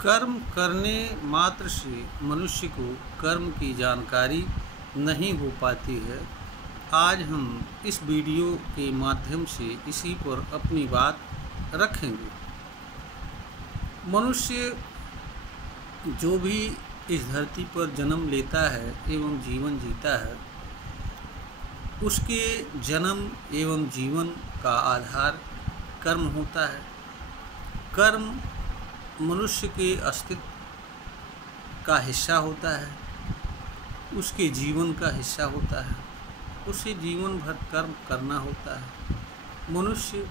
कर्म करने मात्र से मनुष्य को कर्म की जानकारी नहीं हो पाती है। आज हम इस वीडियो के माध्यम से इसी पर अपनी बात रखेंगे। मनुष्य जो भी इस धरती पर जन्म लेता है एवं जीवन जीता है, उसके जन्म एवं जीवन का आधार कर्म होता है। कर्म मनुष्य के अस्तित्व का हिस्सा होता है, उसके जीवन का हिस्सा होता है। उसे जीवन भर कर्म करना होता है। मनुष्य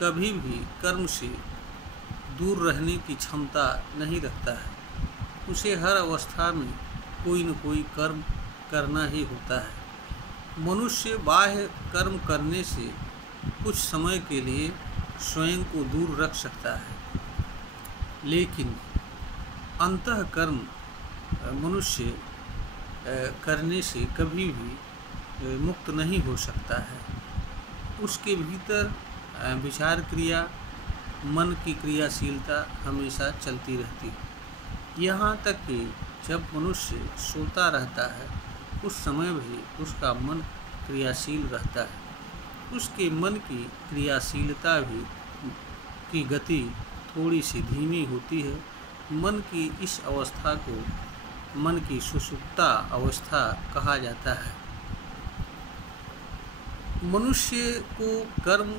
कभी भी कर्म से दूर रहने की क्षमता नहीं रखता है। उसे हर अवस्था में कोई न कोई कर्म करना ही होता है। मनुष्य बाह्य कर्म करने से कुछ समय के लिए स्वयं को दूर रख सकता है, लेकिन अंतः कर्म मनुष्य करने से कभी भी मुक्त नहीं हो सकता है। उसके भीतर विचार क्रिया, मन की क्रियाशीलता हमेशा चलती रहती है। यहाँ तक कि जब मनुष्य सोता रहता है, उस समय भी उसका मन क्रियाशील रहता है। उसके मन की क्रियाशीलता भी की गति थोड़ी सी धीमी होती है। मन की इस अवस्था को मन की सुषुप्ता अवस्था कहा जाता है। मनुष्य को कर्म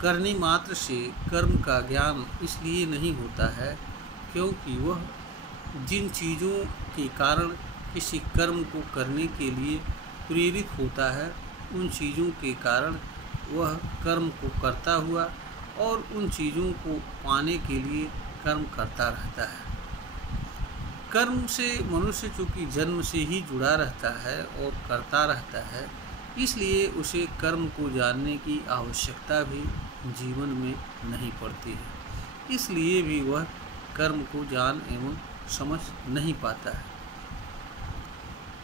करने मात्र से कर्म का ज्ञान इसलिए नहीं होता है क्योंकि वह जिन चीज़ों के कारण किसी कर्म को करने के लिए प्रेरित होता है, उन चीज़ों के कारण वह कर्म को करता हुआ और उन चीज़ों को पाने के लिए कर्म करता रहता है। कर्म से मनुष्य चूँकि जन्म से ही जुड़ा रहता है और करता रहता है, इसलिए उसे कर्म को जानने की आवश्यकता भी जीवन में नहीं पड़ती है। इसलिए भी वह कर्म को जान एवं समझ नहीं पाता है।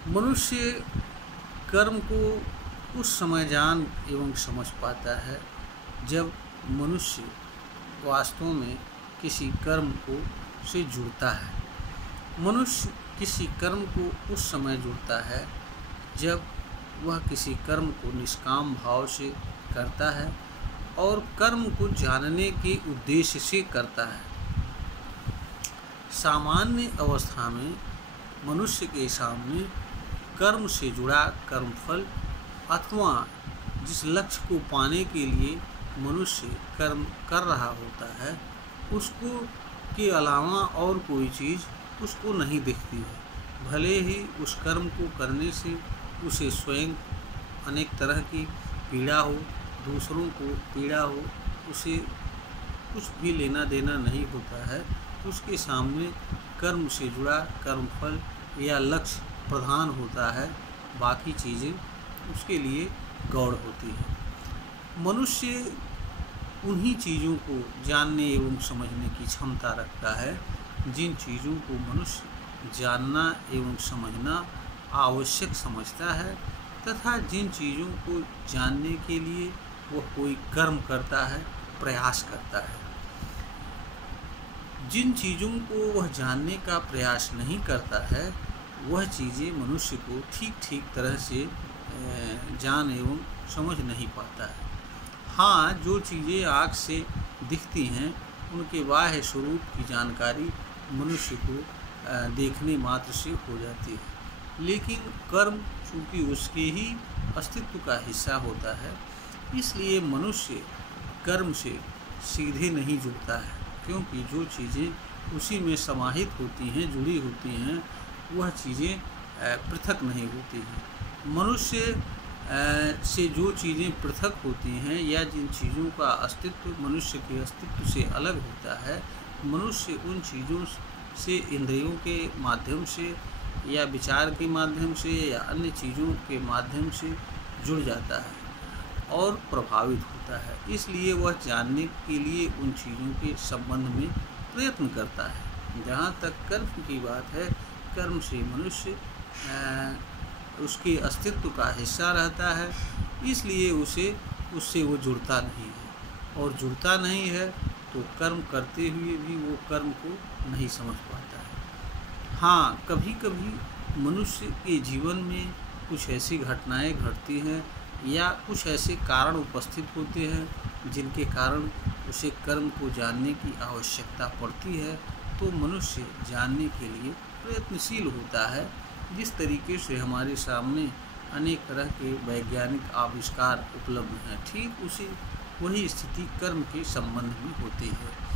मनुष्य कर्म को उस समय जान एवं समझ पाता है जब मनुष्य वास्तव में किसी कर्म को से जुड़ता है। मनुष्य किसी कर्म को उस समय जुड़ता है जब वह किसी कर्म को निष्काम भाव से करता है और कर्म को जानने के उद्देश्य से करता है। सामान्य अवस्था में मनुष्य के सामने कर्म से जुड़ा कर्मफल अथवा जिस लक्ष्य को पाने के लिए मनुष्य कर्म कर रहा होता है, उसको के अलावा और कोई चीज़ उसको नहीं दिखती है। भले ही उस कर्म को करने से उसे स्वयं अनेक तरह की पीड़ा हो, दूसरों को पीड़ा हो, उसे कुछ भी लेना देना नहीं होता है। उसके सामने कर्म से जुड़ा कर्मफल या लक्ष्य प्रधान होता है, बाकी चीज़ें उसके लिए गौण होती है। मनुष्य उन्हीं चीज़ों को जानने एवं समझने की क्षमता रखता है जिन चीज़ों को मनुष्य जानना एवं समझना आवश्यक समझता है, तथा जिन चीज़ों को जानने के लिए वह कोई कर्म करता है, प्रयास करता है। जिन चीज़ों को वह जानने का प्रयास नहीं करता है, वह चीज़ें मनुष्य को ठीक ठीक तरह से जान एवं समझ नहीं पाता है। हाँ, जो चीज़ें आँख से दिखती हैं, उनके बाह्य स्वरूप की जानकारी मनुष्य को देखने मात्र से हो जाती है, लेकिन कर्म चूँकि उसके ही अस्तित्व का हिस्सा होता है, इसलिए मनुष्य कर्म से सीधे नहीं जुड़ता है, क्योंकि जो चीज़ें उसी में समाहित होती हैं, जुड़ी होती हैं, वह चीज़ें पृथक नहीं होती हैं। मनुष्य से जो चीज़ें पृथक होती हैं या जिन चीज़ों का अस्तित्व मनुष्य के अस्तित्व से अलग होता है, मनुष्य उन चीज़ों से इंद्रियों के माध्यम से या विचार के माध्यम से या अन्य चीज़ों के माध्यम से जुड़ जाता है और प्रभावित होता है। इसलिए वह जानने के लिए उन चीज़ों के संबंध में प्रयत्न करता है। जहाँ तक कर्म की बात है, कर्म से मनुष्य उसके अस्तित्व का हिस्सा रहता है, इसलिए उससे वो जुड़ता नहीं है, और जुड़ता नहीं है तो कर्म करते हुए भी वो कर्म को नहीं समझ पाता है। हाँ, कभी कभी मनुष्य के जीवन में कुछ ऐसी घटनाएं घटती हैं या कुछ ऐसे कारण उपस्थित होते हैं जिनके कारण उसे कर्म को जानने की आवश्यकता पड़ती है, तो मनुष्य जानने के लिए प्रयत्नशील होता है। जिस तरीके से हमारे सामने अनेक तरह के वैज्ञानिक आविष्कार उपलब्ध हैं, ठीक उसी वही स्थिति कर्म के संबंध में होती है।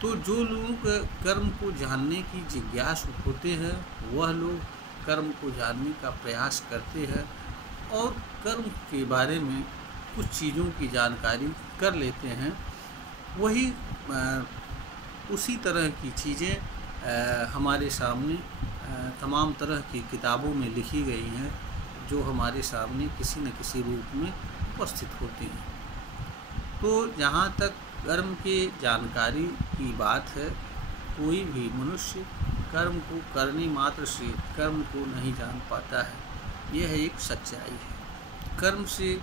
तो जो लोग कर्म को जानने की जिज्ञासु होते हैं, वह लोग कर्म को जानने का प्रयास करते हैं और कर्म के बारे में कुछ चीज़ों की जानकारी कर लेते हैं। वही उसी तरह की चीज़ें हमारे सामने तमाम तरह की किताबों में लिखी गई हैं, जो हमारे सामने किसी न किसी रूप में उपस्थित होती हैं। तो जहाँ तक कर्म के जानकारी की बात है, कोई भी मनुष्य कर्म को करने मात्र से कर्म को नहीं जान पाता है। यह एक सच्चाई है। कर्म से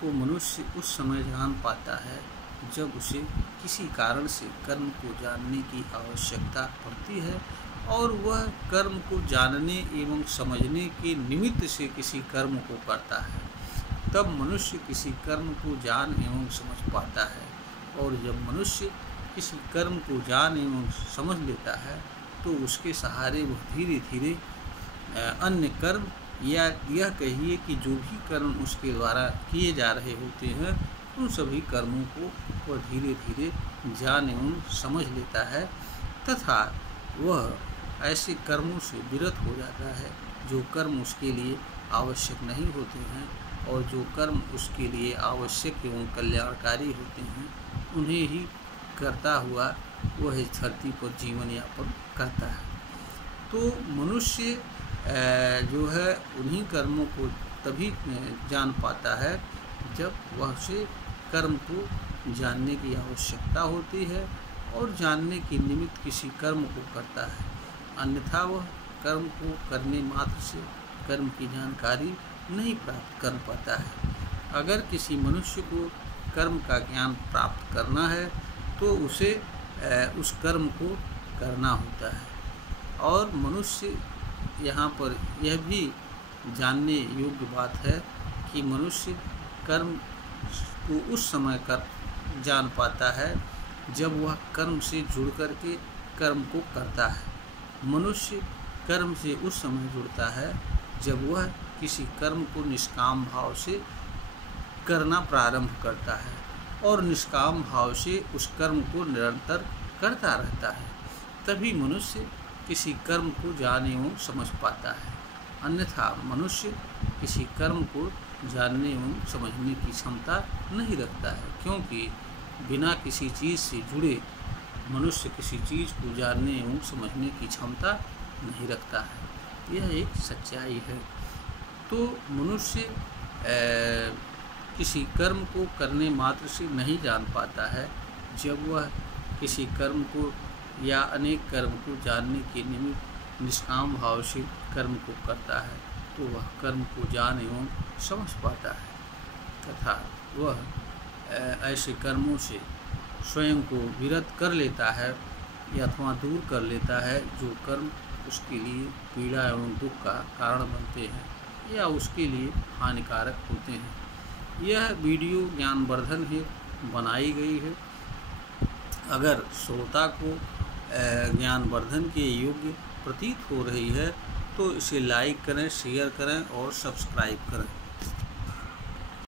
को मनुष्य उस समय जान पाता है जब उसे किसी कारण से कर्म को जानने की आवश्यकता पड़ती है और वह कर्म को जानने एवं समझने के निमित्त से किसी कर्म को करता है। तब मनुष्य किसी कर्म को जान एवं समझ पाता है। और जब मनुष्य किसी कर्म को जान एवं समझ लेता है, तो उसके सहारे वह धीरे धीरे अन्य कर्म या यह कहिए कि जो भी कर्म उसके द्वारा किए जा रहे होते हैं, उन सभी कर्मों को वह धीरे धीरे जान एवं समझ लेता है तथा वह ऐसे कर्मों से विरत हो जाता है जो कर्म उसके लिए आवश्यक नहीं होते हैं, और जो कर्म उसके लिए आवश्यक एवं कल्याणकारी होते हैं उन्हें ही करता हुआ वह इस धरती पर जीवन यापन करता है। तो मनुष्य जो है उन्हीं कर्मों को तभी जान पाता है जब वह से कर्म को जानने की आवश्यकता होती है और जानने के निमित्त किसी कर्म को करता है। अन्यथा वह कर्म को करने मात्र से कर्म की जानकारी नहीं प्राप्त कर पाता है। अगर किसी मनुष्य को कर्म का ज्ञान प्राप्त करना है तो उसे उस कर्म को करना होता है। और मनुष्य यहाँ पर यह भी जानने योग्य बात है कि मनुष्य कर्म को उस समय कर जान पाता है जब वह कर्म से जुड़ कर के कर्म को करता है। मनुष्य कर्म से उस समय जुड़ता है जब वह किसी कर्म को निष्काम भाव से करना प्रारंभ करता है और निष्काम भाव से उस कर्म को निरंतर करता रहता है। तभी मनुष्य किसी कर्म को जान एवं समझ पाता है। अन्यथा मनुष्य किसी कर्म को जानने एवं समझने की क्षमता नहीं रखता है, क्योंकि बिना किसी चीज़ से जुड़े मनुष्य किसी चीज़ को जानने एवं समझने की क्षमता नहीं रखता है। यह एक सच्चाई है। तो मनुष्य किसी कर्म को करने मात्र से नहीं जान पाता है। जब वह किसी कर्म को या अनेक कर्म को जानने के निमित्त निष्काम भाव से कर्म को करता है, तो वह कर्म को जान एवं समझ पाता है तथा वह ऐसे कर्मों से स्वयं को विरत कर लेता है या अथवा दूर कर लेता है जो कर्म उसके लिए पीड़ा एवं दुख का कारण बनते हैं या उसके लिए हानिकारक होते हैं। यह वीडियो ज्ञानवर्धन है बनाई गई है। अगर श्रोता को ज्ञानवर्धन के योग्य प्रतीत हो रही है तो इसे लाइक करें, शेयर करें और सब्सक्राइब करें।